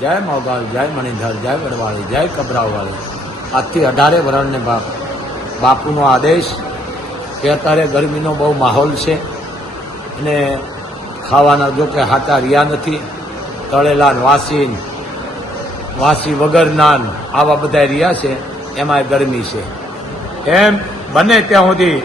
જય મોગાલ જય મણિધર, જય વડવાળી, જય કબરાવાળી. આજથી અઢારે વરણને બાપ, બાપુનો આદેશ કે અત્યારે ગરમીનો બહુ માહોલ છે અને ખાવાના જો કે હાટા રહ્યા નથી, તળેલા વાસી વાસી વગરનાન આવા બધા રહ્યા છે એમાં ગરમી છે. એમ બને ત્યાં સુધી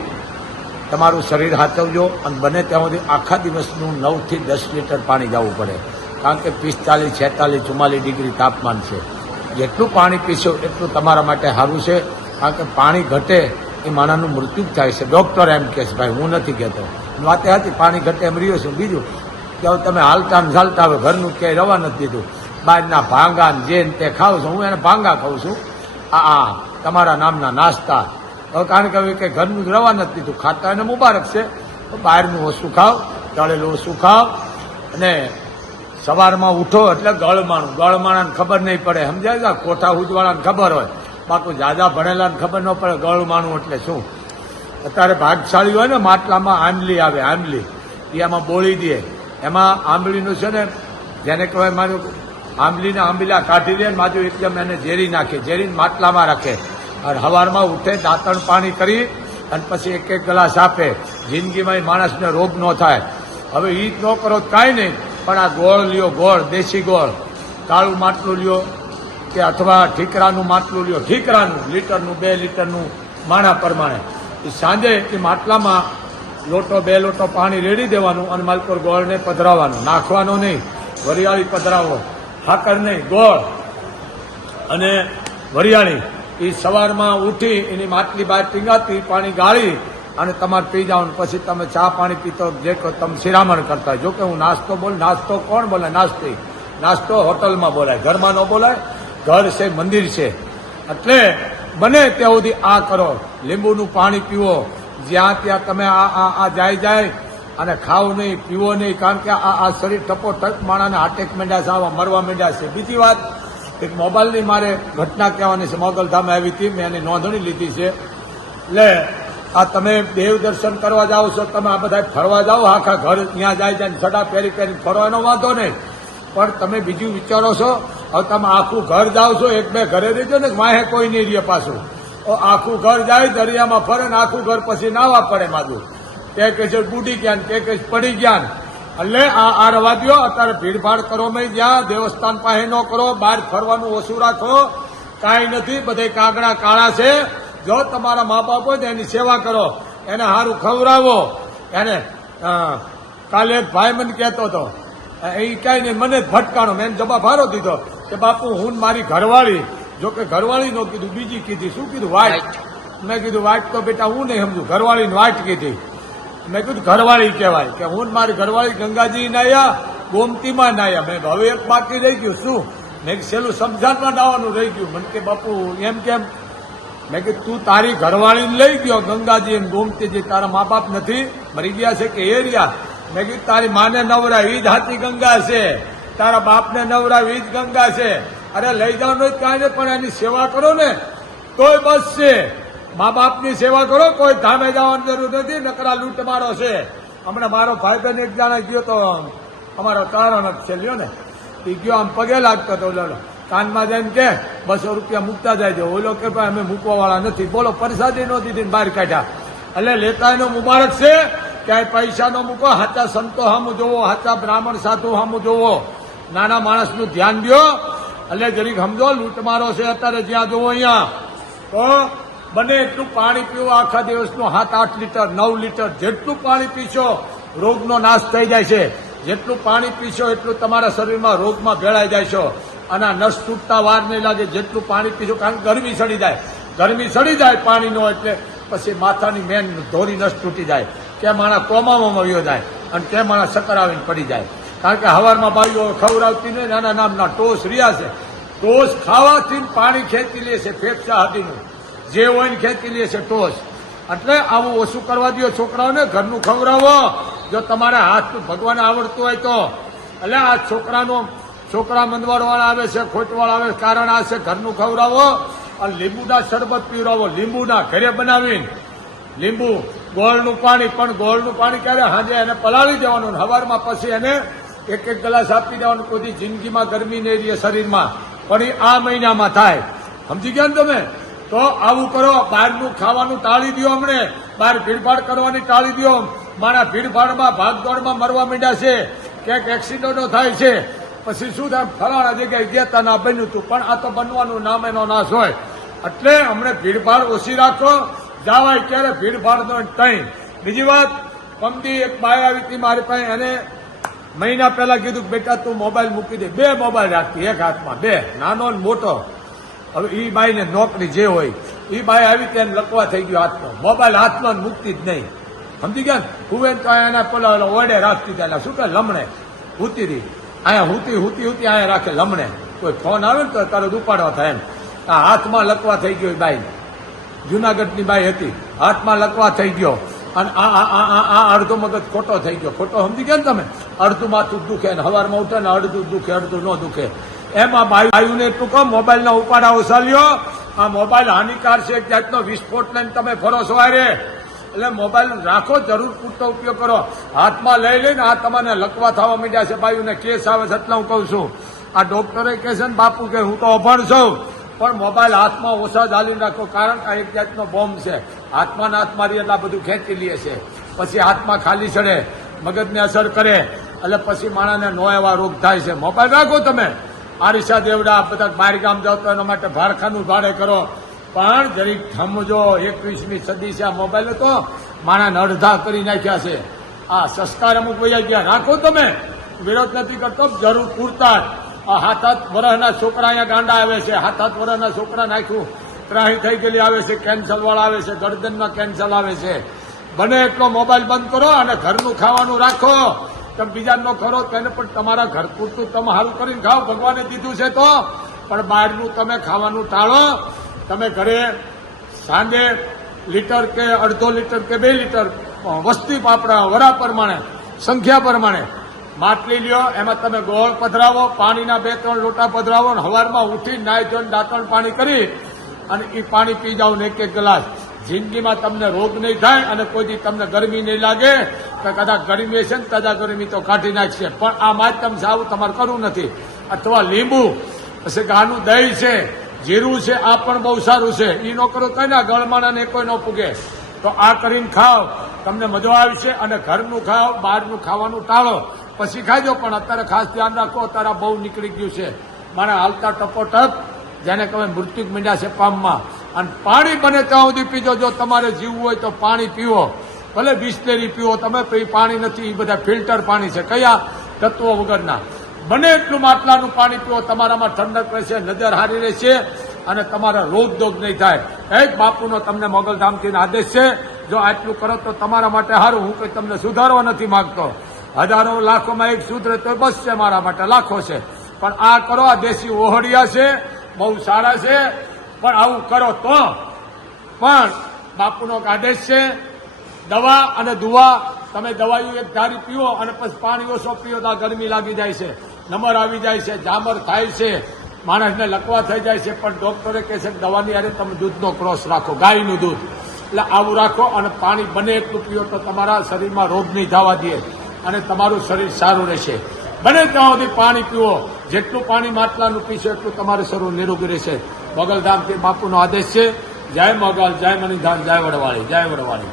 તમારું શરીર હાચવજો અને બને ત્યાં સુધી આખા દિવસનું નવથી દસ લીટર પાણી જવું પડે. કારણ કે પિસ્તાલીસ છેતાલીસ, ચુમ્માલીસ ડિગ્રી તાપમાન છે. જેટલું પાણી પીશો એટલું તમારા માટે સારું છે. કારણ કે પાણી ઘટે એ માણસનું મૃત્યુ થાય છે. ડૉક્ટર એમ કહે છે, ભાઈ, હું નથી કહેતો. વાતે હતી, પાણી ઘટે એમ રહ્યો છું. બીજું, કે હવે તમે હાલતા ને ચાલતા હવે ઘરનું ક્યાંય રવા નથી દીધું. બહારના ભાંગા ને જે તે ખાવ છું, હું એને ભાંગા ખાઉં છું. આ આ, તમારા નામના નાસ્તા. હવે કારણ કે હવે કે ઘરનું રવા નથી દીધું. ખાતા એને મુબારક છે. બહારનું ઓછું ખાવ, તળેલું ઓછું ખાવ અને સવારમાં ઉઠો એટલે ગળમાણું ગળમાણાને ખબર નહીં પડે. સમજાય છે? કોઠા ઉજવાળાને ખબર હોય. બાકી જાજા ભણેલાને ખબર ન પડે ગળમાણું એટલે શું? અત્યારે ભાગશાળી હોય ને, માટલામાં આંબલી આવે આંબલી એ આમાં બોળી દે. એમાં આંબલીનું છે ને, જેને કહેવાય મારું આંબલીને આંબીલા કાઢી દે ને બાજુ એકદમ એને ઝેરી નાખે. ઝેરીને માટલામાં રાખે. અને હવારમાં ઉઠે, દાંતણ પાણી કરી અને પછી એક એક ગ્લાસ આપે. જિંદગીમાં એ માણસને રોગ ન થાય. હવે એ જ ન કરો કાંઈ નહીં. પણ આ ગોળ લ્યો, ગોળ, દેશી ગોળ. કાળું માટલું લ્યો કે અથવા ઠીકરાનું માટલું લ્યો. ઠીકરાનું લીટરનું, બે લીટરનું, માણા પ્રમાણે. એ સાંજે એ માટલામાં લોટો, બે લોટો પાણી રેડી દેવાનું અને માલપુર ગોળને પધરાવવાનું. નાખવાનો નહીં. વરિયાળી પધરાવો. હાકર નહીં. ગોળ. અને વરિયાળી. એ સવારમાં ઉઠી એની માટલી બહાર ટીંગાતી પાણી ગાળી અને તમારે પી જાઓ પછી તમે ચા પાણી પીતો જે તમે શિરામણ કરતા. જો કે હું નાસ્તો બોલ, નાસ્તો કોણ બોલે? નાસ્તી. નાસ્તો હોટલમાં બોલાય, ઘરમાં ન બોલાય, ઘર છે, મંદિર છે. એટલે બને ત્યાં સુધી આ કરો. લીંબુનું પાણી પીવો. જ્યાં ત્યાં તમે આ આ જાય જાય અને ખાવ નહીં, પીવો નહીં, કારણ કે આ આ શરીર ટપો ટપ માણાને હાટેક મેંડ્યા છે, આવા મરવા મેંડ્યા છે. બીજી વાત, એક મોબાઈલની મારે ઘટના કહેવાની છે. મોગલધામ આવી હતી, મેં એની નોંધણી લીધી છે. એટલે આ તમે દેવ દર્શન કરવા જાઓ છો, તમે આ બધા ફરવા જાઓ, આખા ઘર ત્યાં જાય જાય છડા પહેરી પહેરી ફરવાનો વાંધો નહીં. પણ તમે બીજું વિચારો છો, હવે તમે આખું ઘર જાઓ છો, એક બે ઘરે રહેજો ને, માહે કોઈ નહીં રહે પાછું. આખું ઘર જાય, દરિયામાં ફરે ને આખું ઘર પછી નાવા પડે માધું. કે કહે છે બુડી ગયા ને કે કહે પડી ગયા. એટલે આ આ રવા અત્યારે ભીડભાડ કરો નહીં જ્યાં, દેવસ્થાન પાસે ન કરો, બહાર ફરવાનું ઓછું રાખો. કાંઈ નથી, બધે કાગડા કાળા છે. જો તમારા મા બાપ હોય તો એની સેવા કરો. એને સારું ખવડાવો. એને કાલે એક ભાઈ મને કહેતો હતો એ કાંઈ નહીં મને જ ભટકાણો. મેં જવાબ હારો દીધો કે બાપુ હું મારી ઘરવાળી જો કે ઘરવાળી નો કીધું બીજી કીધી. શું કીધું? વાટ. મેં કીધું વાટ તો બેટા હું નહીં સમજુ. ઘરવાળીને વાટ કીધી. મેં કીધું ઘરવાળી કહેવાય. કે હું મારી ઘરવાળી ગંગાજી નાયા ગોમતીમાં નાયા મેં હવે એક બાકી રહી ગયું. શું? મેં કીધું, છેલ્લું સમજાનમાં નાવાનું રહી ગયું. મને કે બાપુ એમ કેમ? મેં કીધું, તું તારી ઘરવાળીને લઈ ગયો, ગંગાજી અને ગોમતીજી તારા મા બાપ નથી, મરી ગયા છે કે એ રહ્યા મેં કીધું, તારી માને નવરા, ઈ જ હાથી ગંગા છે. તારા બાપને નવરા, ઈ જ ગંગા છે. અરે લઈ જવાનું કાંઈ નહીં પણ એની સેવા કરો ને. તોય બસ છે. મા બાપની સેવા કરો, કોઈ ધામે જવાની જરૂર નથી, નકરા લૂંટ મારો છે. હમણાં મારો ભાઈબંધ એક જાણે ગયો તો, અમારો તારણ છે, લ્યો ને. એ ગયો આમ પગે લાગતો હતો ઓલો કાનમાં જઈને કે, બસો રૂપિયા મૂકતા જાય ઓલો કે ભાઈ, અમે મૂકવા વાળા નથી. બોલો, પરસાદી નો દીધી બહાર કાઢ્યા. એટલે લેતા એનો મુબારક છે. ક્યાંય પૈસા ન મૂકો, હાચા સંતો સામું જોવો, હાચા બ્રાહ્મણ સાધુ સામું જોવો. નાના માણસનું ધ્યાન દો એટલે જરીક સમજો, લૂંટમારો છે અત્યારે જ્યાં જોવો અહીંયા. તો બને એટલું પાણી પીવો, આખા દિવસનું સાત, આઠ લીટર, નવ લીટર જેટલું પાણી પીશો, રોગનો નાશ થઈ જાય છે. જેટલું પાણી પીશો, એટલું તમારા શરીરમાં રોગમાં ભેળાઈ જાય છો. અને આ નસ તૂટતા વાર નહીં લાગે, જેટલું પાણી પીશું, કારણ કે ગરમી સડી જાય. ગરમી સડી જાય પાણીનો એટલે પછી માથાની મેન ધોરી નસ તૂટી જાય. કે માણા કોમામાં વયો જાય અને કે માણા ચક્કર આવીને પડી જાય. કારણ કે હવારમાં બાઈઓ ખવડાવતી નહીં, નાના નામના ટોસ રહ્યા છે. ટોસ ખાવાથી પાણી ખેંચી લે છે ફેફસા હતીનું જે હોય ખેંચી લે છે ટોસ. એટલે આવું ઓછું કરવા દો છોકરાઓને, ઘરનું ખવડાવો. જો તમારે હાથ ભગવાન આવડતું હોય તો. એટલે આ છોકરાનો છોકરા મંદવાડવાળા આવે છે ખોટવાળા આવે છે, કારણ આ છે ઘરનું ખવડાવો અને લીંબુના શરબત પીવડાવો. લીંબુના ઘરે બનાવીને લીંબુ ગોળનું પાણી પણ ગોળનું પાણી ક્યારે સાંજે એને પલાળી દેવાનું હવારમાં પછી એને એક એક ગ્લાસ આપી દેવાનું. કોઈ જિંદગીમાં ગરમી નહીં રહે શરીરમાં પણ એ આ મહિનામાં થાય. સમજી ગયા ને તમે? તો આવું કરો બહારનું ખાવાનું ટાળી દો હમણે બહાર ભીડભાડ કરવાની ટાળી દો. મારા ભીડભાડમાં ભાગદોડમાં મરવા માંડ્યા છે. ક્યાંક એક્સિડન્ટો થાય છે. પછી શું થાય? ફલાણા જગ્યાએ ગયા ના બન્યું હતું પણ આ તો બનવાનું નામ એનો નાશ હોય. એટલે હમણે ભીડભાડ ઓછી રાખો. જાવાય ક્યારે ભીડભાડ નો તઈ બીજી વાત, પમદી એક બાય આવી હતી મારી પાસે, એને મહિના પહેલા કીધું બેટા તું મોબાઈલ મૂકી દે. બે મોબાઈલ રાખતી એક હાથમાં, બે, નાનો ને મોટો. હવે ઈ બાઈને નોકરી જે હોય એ બાઈ આવી તેને લખવા થઈ ગયો હાથમાં મોબાઈલ હાથમાં મૂકતી જ નહીં. સમજી ગયા હું એને તો એના પેલા ઓડે રાખતી એટલે શું કે લમણે. હુતી રહી. અહીંયા હુતી હુતી હુતી અહીંયા રાખે લમણે. કોઈ ફોન આવે ને તો તારો ઉપાડવા થાય આ હાથમાં લકવા થઈ ગયો બાઈ. જુનાગઢની બાઈ હતી. હાથમાં લકવા થઈ ગયો. અને આ આ આ અડધો મગજ ખોટો થઈ ગયો. ખોટો સમજી ગયા ને તમે? અડધું માથું દુખે ને હવારમાં ઉઠે ને અડધું દુખે, અડધું ન દુખે. એમાં બાયુને ટૂંકો મોબાઈલના ઉપાડા ઓસાલ્યો આ મોબાઈલ હાનિકાર છે એક જાતનો વિસ્ફોટ લઈને તમે ફરો છો રે એટલે મોબાઈલ રાખો, જરૂર પૂરતો ઉપયોગ કરો. હાથમાં લઈ લઈને આ તમને લકવા થવા માંડ્યા છે ભાઈ કેસ આવે છે એટલે હું કહું છું. આ ડોક્ટરે કહે છે ને બાપુ કે હું તો અભણ છું, પણ મોબાઈલ હાથમાં ઓછા ચાલી રાખો કારણ કે આ એક જાતનો બોમ્બ છે. હાથમાં હાથ મારી એટલે બધું ખેંચી લે છે. પછી હાથમાં ખાલી ચડે, મગજને અસર કરે, એટલે પછી માણસને નો એવા રોગ થાય છે. મોબાઈલ રાખો તમે. આરિશા દેવડા બધા બહાર ગામ જાઓ તો એના માટે ભારખાનું ભાડે કરો. પણ જરીક થમજો, એકવીસમી સદી છે આ મોબાઈલ તો માણા અડધા કરી નાખ્યા છે. આ સંસ્કાર અમુક વૈયા ગયા. રાખો તમે. વિરોધ નથી કરતો, જરૂર પૂરતા આ હાથ હાથ વર્ષના છોકરા અહીંયા ગાંડા આવે છે. હાથ હાથ વર્ષના છોકરા નાખ્યું. ત્રાહી થઈ ગયેલી આવે છે કેન્સલ વાળા આવે છે, ગરદનમાં કેન્સલ આવે છે. બને એટલો મોબાઈલ બંધ કરો અને ઘરનું ખાવાનું રાખો. તમે બીજાનો ખરો તેને પણ તમારા ઘર પૂરતું તમે સારું કરીને ખાઓ. ભગવાને દીધું છે તો. પણ બહારનું તમે ખાવાનું ટાળો. તમે ઘરે સાંજે લીટર કે અડધો લીટર કે બે લીટર વસ્તી પાપડા, વરા પ્રમાણે, સંખ્યા પ્રમાણે માટલી લ્યો. એમાં તમે ગોળ પધરાવો, પાણીના બે ત્રણ લોટા પધરાવો અને હવારમાં ઉઠી નાય ધોઈને દાંતણ પાણી કરી અને એ પાણી પી જાઓ ને એક એક ગ્લાસ. જિંદગીમાં તમને રોગ નહીં થાય અને કોઈ દી તમને ગરમી નહીં લાગે. તો કદાચ ગરમી હશે ને કદાચ ગરમી તો કાઢી નાખશે. પણ આ માધ્યમ આવું તમારે કરવું નથી. અથવા લીંબુ, પછી ગાનું દહીં છે. જીરું છે, આ પણ બહુ સારું છે. એ નોકરો કઈ ના ગળમાણાને કોઈ ન પૂગે. તો આ કરીને ખાઓ. તમને મજા આવશે અને ઘરનું ખાઓ, બહારનું ખાવાનું ટાળો. પછી ખાજો, પણ અત્યારે ખાસ ધ્યાન રાખો, અત્યારે બહુ નીકળી ગયું છે. મારે હાલતા ટપોટપ, જેને કહેવાય મૃત્યુ મીંડ્યા છે પામમાં. અને પાણી બને ત્યાં સુધી પીજો. જો તમારે જીવવું હોય તો પાણી પીવો. ભલે બિસ્લેરી પીવો, તમે પાણી નથી એ બધા ફિલ્ટર પાણી છે. કયા તત્વો વગરના? બને એટલું માટલાનું પાણી પીવો, તમારામાં ઠંડક રહેશે, નજર હારી રહેશે અને તમારા રોગ નહીં થાય. એ જ બાપુનો તમને મોગલધામથી આદેશ છે, જો આટલું કરો તો તમારા માટે સારું હું કંઈ તમને સુધારવા નથી માંગતો. હજારો લાખોમાં એક સુધરે તો બસ છે મારા માટે, લાખો છે. પણ આ કરો, આ દેશી ઓહળિયા છે, બહુ સારા છે, પણ આવું કરો તો. પણ બાપુનો આદેશ છે, દવા અને દુવા તમે દવાઈઓ એક ધારી પીવો અને પછી પાણી ઓછો પીવો તો ગરમી લાગી જાય છે. નંબર આવી જાય છે, જામર થાય છે. માણસને લકવા થઈ જાય છે, પણ ડોક્ટરે કહે છે દવાની હારે તમે દૂધનો ક્રોસ રાખો, ગાયનું દૂધ. એટલે આવું રાખો અને પાણી બને એટલું પીવો તો તમારા શરીરમાં રોગ નહીં થવા દે અને તમારું શરીર સારું રહેશે. બને ત્યાં સુધી પાણી પીવો જેટલું પાણી માટલાનું પીશો એટલું તમારું શરીર નિરોગી રહેશે. મોગલધામથી બાપુનો આદેશ છે, જય મોગલ, જય મનીધામ જય વડવાળી જય વડવાળી.